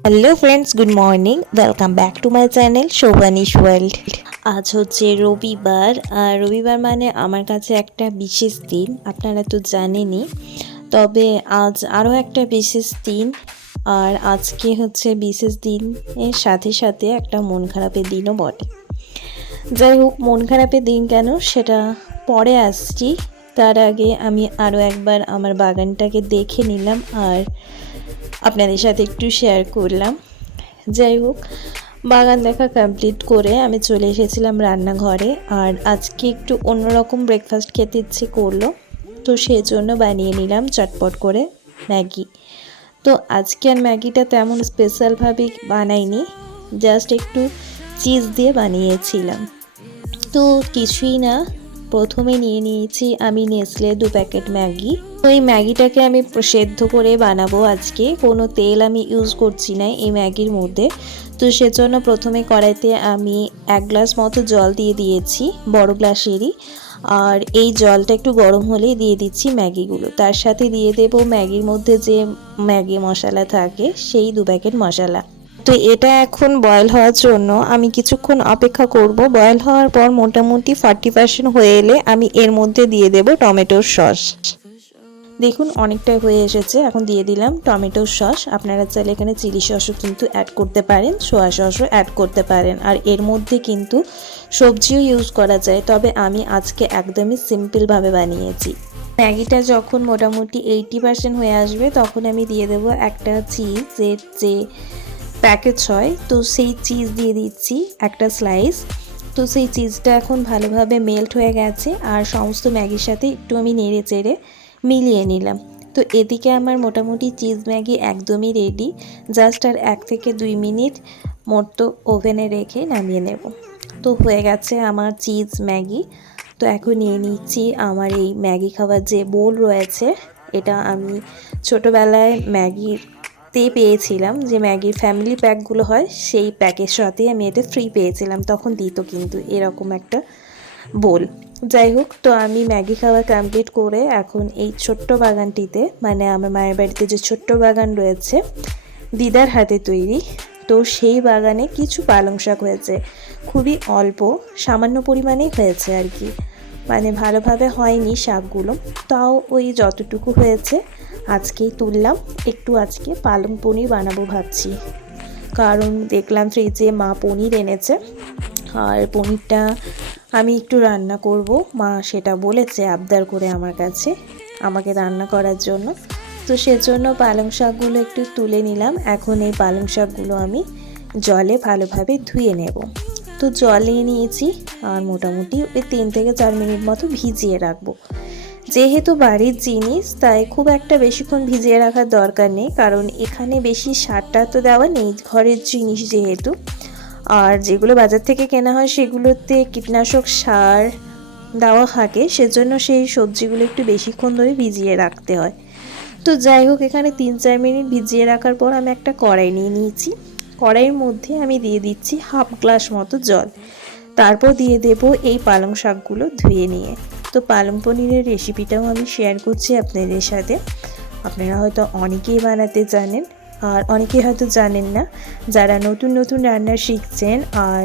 Hello friends, good morning. Welcome back to my channel Shobhanish world. আজ হচ্ছে রবিবার, আর রবিবার মানে আমার কাছে একটা বিশেষ দিন, আপনারা তো জানেনই। তবে আজ আরও একটা বিশেষ দিন, আর আজকে হচ্ছে বিশেষ দিনের সাথে সাথে একটা মন খারাপের দিনও বটে। যাই হোক, মন খারাপের দিন কেন সেটা পরে আসছি। তার আগে আমি আরও একবার আমার বাগানটাকে দেখে নিলাম আর আপনাদের সাথে একটু শেয়ার করলাম। যাই হোক, বাগান দেখা কমপ্লিট করে আমি চলে এসেছিলাম রান্নাঘরে। আর আজকে একটু অন্যরকম ব্রেকফাস্ট খেতে ইচ্ছে করলো, তো সেই জন্য বানিয়ে নিলাম চটপট করে ম্যাগি। তো আজকে আর ম্যাগিটা তেমন স্পেশালভাবে বানাইনি, জাস্ট একটু চিজ দিয়ে বানিয়েছিলাম। তো কিছুই না, প্রথমে নিয়ে নিয়েছি আমি নেসলে 2 প্যাকেট ম্যাগি। তো এই ম্যাগিটাকে আমি সেদ্ধ করে বানাবো আজকে, কোনো তেল আমি ইউজ করছি না এই ম্যাগির মধ্যে। তো সেজন্য প্রথমে কড়াইতে আমি 1 গ্লাস মতো জল দিয়ে দিয়েছি, বড় গ্লাসেরই। আর এই জলটা একটু গরম হলেই দিয়ে দিচ্ছি ম্যাগিগুলো, তার সাথে দিয়ে দেব ম্যাগির মধ্যে যে ম্যাগি মশলা থাকে সেই 2 প্যাকেট মশলা। তো এটা এখন বয়েল হওয়ার জন্য আমি কিছুক্ষণ অপেক্ষা করব। বয়েল হওয়ার পর মোটামুটি 40% হয়ে এলে আমি এর মধ্যে দিয়ে দেব টমেটোর সস। দেখুন অনেকটাই হয়ে এসেছে, এখন দিয়ে দিলাম টমেটোর সস। আপনারা চাইলে এখানে চিলি সসও কিন্তু অ্যাড করতে পারেন, সোয়া সসও অ্যাড করতে পারেন, আর এর মধ্যে কিন্তু সবজিও ইউজ করা যায়। তবে আমি আজকে একদমই সিম্পলভাবে বানিয়েছি। ম্যাগিটা যখন মোটামুটি 80% হয়ে আসবে তখন আমি দিয়ে দেবো একটা চিজের যে প্যাকেজ হয়, তো সেই চিজ দিয়ে দিচ্ছি একটা স্লাইস। তো সেই চিজটা এখন ভালোভাবে মেল্ট হয়ে গেছে, আর সমস্ত ম্যাগির সাথে একটু আমি নেড়ে চেড়ে মিলিয়ে নিলাম। তো এদিকে আমার মোটামুটি চিজ ম্যাগি একদমই রেডি, জাস্ট আর 1 থেকে 2 মিনিট মতো ওভেনে রেখে নামিয়ে নেব। তো হয়ে গেছে আমার চিজ ম্যাগি। তো এখন নিয়ে নিচ্ছি আমার এই ম্যাগি খাবার যে বোল রয়েছে, এটা আমি ছোটোবেলায় ম্যাগিতে পেয়েছিলাম, যে ম্যাগির ফ্যামিলি প্যাকগুলো হয় সেই প্যাকের সাথে আমি এটা ফ্রি পেয়েছিলাম, তখন দিত কিন্তু এরকম একটা বোল। যাই হোক, তো আমি ম্যাগি খাওয়া কমপ্লিট করে এখন এই ছোট্ট বাগানটিতে, মানে আমার মায়ের বাড়িতে যে ছোট্ট বাগান রয়েছে দিদার হাতে তৈরি, তো সেই বাগানে কিছু পালং শাক হয়েছে, খুবই অল্প সামান্য পরিমাণেই হয়েছে আর কি, মানে ভালোভাবে হয়নি শাকগুলো, তাও ওই যতটুকু হয়েছে আজকেই তুললাম। একটু আজকে পালং পনির বানাবো ভাবছি, কারণ দেখলাম ফ্রিজে মা পনির এনেছে, আর পনিরটা আমি একটু রান্না করব। মা সেটা বলেছে আবদার করে আমার কাছে আমাকে রান্না করার জন্য। তো সেজন্য পালং শাকগুলো একটু তুলে নিলাম। এখন এই পালং শাকগুলো আমি জলে ভালোভাবে ধুয়ে নেব। তো জলে নিয়েছি, আর মোটামুটি ওই 3 থেকে 4 মিনিট মতো ভিজিয়ে রাখবো। যেহেতু বাড়ির জিনিস তাই খুব একটা বেশিক্ষণ ভিজিয়ে রাখার দরকার নেই, কারণ এখানে বেশি সারটা তো দেওয়া নেই, ঘরের জিনিস যেহেতু। আর যেগুলো বাজার থেকে কেনা হয় সেগুলোতে কীটনাশক সার দেওয়া থাকে, সেজন্য সেই সবজিগুলো একটু বেশিক্ষণ ধরে ভিজিয়ে রাখতে হয়। তো যাই হোক, এখানে 3-4 মিনিট ভিজিয়ে রাখার পর আমি একটা কড়াই নিয়ে নিয়েছি। কড়াইয়ের মধ্যে আমি দিয়ে দিচ্ছি 1/2 গ্লাস মতো জল, তারপর দিয়ে দেব এই পালং শাকগুলো ধুয়ে নিয়ে। তো পালং পনিরের রেসিপিটাও আমি শেয়ার করছি আপনাদের সাথে। আপনারা হয়তো অনেকেই বানাতে জানেন, আর অনেকেই হয়তো জানেন না। যারা নতুন নতুন রান্না শিখছেন আর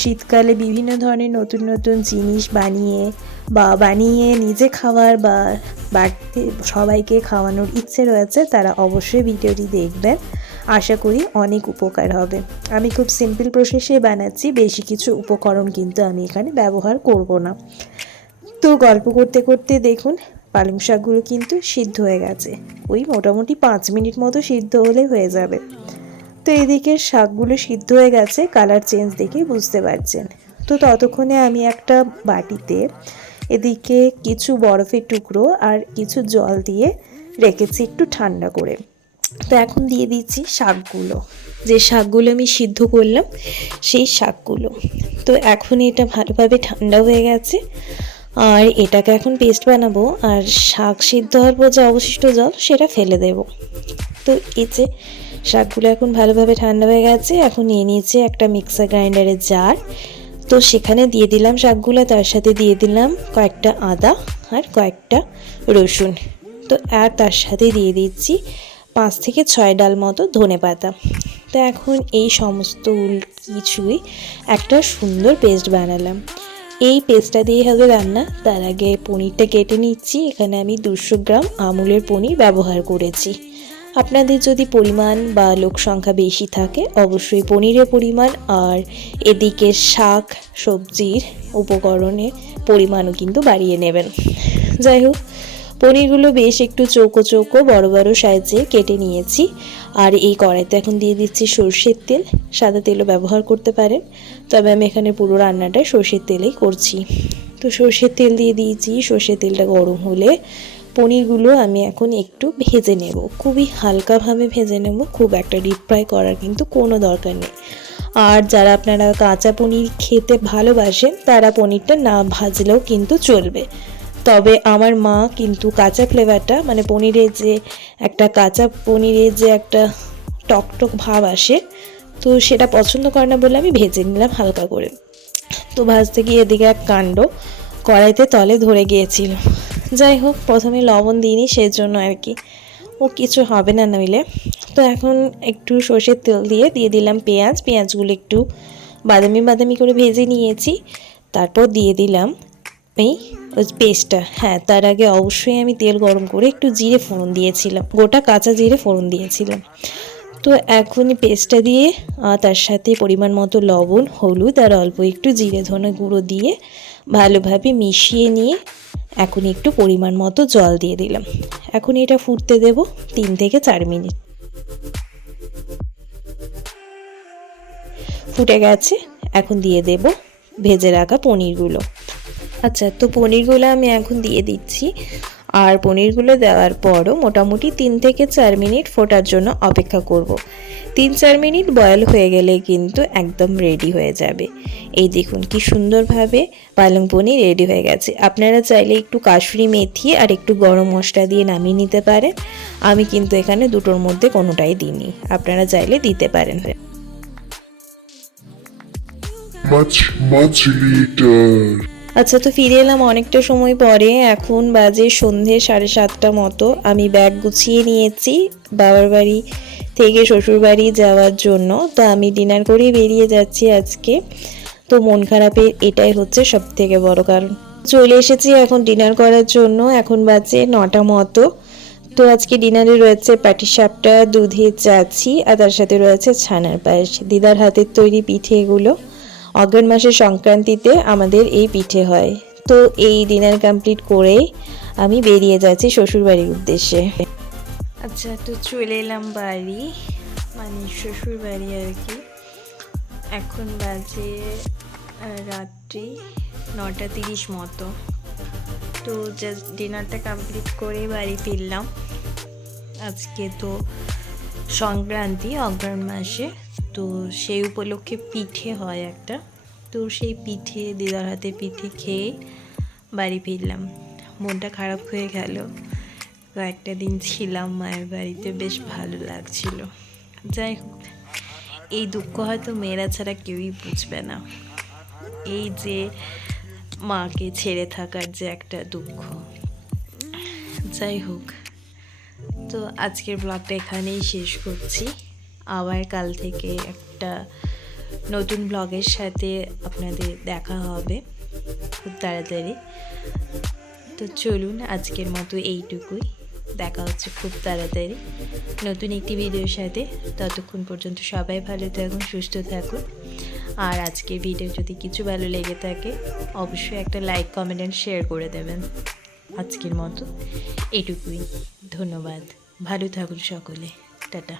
শীতকালে বিভিন্ন ধরনের নতুন নতুন জিনিস বানিয়ে নিজে খাওয়ার বা বাড়িতে সবাইকে খাওয়ানোর ইচ্ছে রয়েছে, তারা অবশ্যই ভিডিওটি দেখবেন। আশা করি অনেক উপকার হবে। আমি খুব সিম্পল প্রসেসে বানাচ্ছি, বেশি কিছু উপকরণ কিন্তু আমি এখানে ব্যবহার করব না। তো গল্প করতে করতে দেখুন পালং শাকগুলো কিন্তু সিদ্ধ হয়ে গেছে, ওই মোটামুটি 5 মিনিট মতো সিদ্ধ হলে হয়ে যাবে। তো এদিকে শাকগুলো সিদ্ধ হয়ে গেছে, কালার চেঞ্জ দেখে বুঝতে পারছেন। তো ততক্ষণে আমি একটা বাটিতে এদিকে কিছু বরফের টুকরো আর কিছু জল দিয়ে রেখেছি একটু ঠান্ডা করে। তো এখন দিয়ে দিচ্ছি শাকগুলো, যে শাকগুলো আমি সিদ্ধ করলাম সেই শাকগুলো। তো এখন এটা ভালোভাবে ঠান্ডা হয়ে গেছে, আর এটাকে এখন পেস্ট বানাবো। আর শাক সিদ্ধ হওয়ার পর যে অবশিষ্ট জল সেটা ফেলে দেব। তো এই যে শাকগুলো এখন ভালোভাবে ঠান্ডা হয়ে গেছে। এখন নিয়ে নিয়েছি একটা মিক্সার গ্রাইন্ডারের জার। তো সেখানে দিয়ে দিলাম শাকগুলো, তার সাথে দিয়ে দিলাম কয়েকটা আদা আর কয়েকটা রসুন। তো আর তার সাথে দিয়ে দিচ্ছি 5 থেকে 6 ডাল মতো ধনেপাতা। তো এখন এই সমস্ত কিছুই একটা সুন্দর পেস্ট বানালাম। এই পেস্টটা দিয়ে হবে রান্না। তার আগে পনিরটা কেটে নিচ্ছি। এখানে আমি 200 গ্রাম আমুলের পনির ব্যবহার করেছি। আপনাদের যদি পরিমাণ বা লোক সংখ্যা বেশি থাকে অবশ্যই পনিরের পরিমাণ আর এদিকে শাক সবজির উপকরণের পরিমাণও কিন্তু বাড়িয়ে নেবেন। যাই হোক, পনিরগুলো বেশ একটু চৌকো চৌকো বড় বড় সাইজে কেটে নিয়েছি। আর এই কড়াইতে এখন দিয়ে দিচ্ছি সরষের তেল। সাদা তেলও ব্যবহার করতে পারেন, তবে আমি এখানে পুরো রান্নাটা সরষের তেলেই করছি। তো সরষের তেল দিয়ে দিয়েছি। সরষের তেলটা গরম হলে পনিরগুলো আমি এখন একটু ভেজে নেব, খুবই হালকাভাবে ভেজে নেব, খুব একটা ডিপ ফ্রাই করার কিন্তু কোনো দরকার নেই। আর যারা আপনারা কাঁচা পনির খেতে ভালোবাসেন তারা পনিরটা না ভাজলেও কিন্তু চলবে। তবে আমার মা কিন্তু কাঁচা ফ্লেভারটা, মানে পনিরের যে একটা কাঁচা পনিরের যে একটা টকটক ভাব আসে, তো সেটা পছন্দ করে না বলে আমি ভেজে নিলাম হালকা করে। তো ভাজতে গিয়ে এদিকে এক কাণ্ড, কড়াইতে তলে ধরে গিয়েছিল। যাই হোক, প্রথমে লবণ দিইনি, সেজন্য আর কি, ও কিছু হবে না নইলে। তো এখন একটু সর্ষের তেল দিয়ে দিলাম পেঁয়াজগুলো একটু বাদামি বাদামি করে ভেজে নিয়েছি। তারপর দিয়ে দিলাম এই পেস্টটা। হ্যাঁ, তার আগে অবশ্যই আমি তেল গরম করে একটু জিরে ফোড়ন দিয়েছিলাম, গোটা কাঁচা জিরে ফোড়ন দিয়েছিলাম। তো এখনই পেস্টটা দিয়ে তার সাথে পরিমাণ মতো লবণ, হলুদ আর অল্প একটু জিরে ধনে গুঁড়ো দিয়ে ভালোভাবে মিশিয়ে নিয়ে এখন একটু পরিমাণ মতো জল দিয়ে দিলাম। এখন এটা ফুটতে দেব 3 থেকে 4 মিনিট। ফুটে গেছে, এখন দিয়ে দেব ভেজে রাখা পনিরগুলো। আচ্ছা, তো পনিরগুলো আমি এখন দিয়ে দিচ্ছি। আর পনিরগুলো দেওয়ার পরও মোটামুটি 3 থেকে 4 মিনিট ফোটার জন্য অপেক্ষা করব। 3-4 মিনিট বয়েল হয়ে গেলে কিন্তু একদম রেডি হয়ে যাবে। এই দেখুন কি সুন্দরভাবে পালং পনির রেডি হয়ে গেছে। আপনারা চাইলে একটু কাসুরি মেথি আর একটু গরম মশলা দিয়ে নামিয়ে নিতে পারেন। আমি কিন্তু এখানে দুটোর মধ্যে কোনোটাই দিইনি, আপনারা চাইলে দিতে পারেন। আচ্ছা, তো ফিরে এলাম অনেকটা সময় পরে। এখন বাজে সন্ধে 7:30 মতো। আমি ব্যাগ গুছিয়ে নিয়েছি বাবার বাড়ি থেকে শ্বশুর বাড়ি যাওয়ার জন্য। তো আমি ডিনার করেই বেরিয়ে যাচ্ছি আজকে। তো মন খারাপের এটাই হচ্ছে সব থেকে বড় কারণ। চলে এসেছি এখন ডিনার করার জন্য। এখন বাজে 9টা মতো। তো আজকে ডিনারে রয়েছে পাটিসাপটা, দুধের চাচি আর তার সাথে রয়েছে ছানার পায়েস। দিদার হাতের তৈরি পিঠে এগুলো। অগ্রহায়ণ মাসের সংক্রান্তিতে আমাদের এই পিঠে হয়। তো এই ডিনার কমপ্লিট করেই আমি বেরিয়ে যাচ্ছি শ্বশুরবাড়ির উদ্দেশ্যে। আচ্ছা, তো চলে এলাম বাড়ি, মানে শ্বশুর বাড়ি আর কি। এখন বাজে রাত্রি 9:30 মতো। তো জাস্ট ডিনারটা কমপ্লিট করে বাড়ি ফিরলাম। আজকে তো সংক্রান্তি অগ্রহায়ণ মাসে, তো সেই উপলক্ষে পিঠে হয় একটা। তো সেই পিঠে, দিদার হাতে পিঠে খেয়ে বাড়ি ফিরলাম। মনটা খারাপ হয়ে গেল। কয়েকটা দিন ছিলাম মায়ের বাড়িতে, বেশ ভালো লাগছিল। যাই হোক, এই দুঃখ হয়তো মেয়েরা ছাড়া কেউই বুঝবে না। এই যে মাকে ছেড়ে থাকার যে একটা দুঃখ। যাই হোক, তো আজকের ব্লগটা এখানেই শেষ করছি। আবার কাল থেকে একটা নতুন ব্লগের সাথে আপনাদের দেখা হবে খুব তাড়াতাড়ি। তো চলুন, আজকের মতো এইটুকুই। দেখা হচ্ছে খুব তাড়াতাড়ি নতুন একটি ভিডিওর সাথে। ততক্ষণ পর্যন্ত সবাই ভালো থাকুন, সুস্থ থাকুন। আর আজকের ভিডিও যদি কিছু ভালো লেগে থাকে অবশ্যই একটা লাইক, কমেন্ট অ্যান্ড শেয়ার করে দেবেন। আজকের মতো এইটুকুই। ধন্যবাদ, ভালো থাকুন সকলে। টাটা।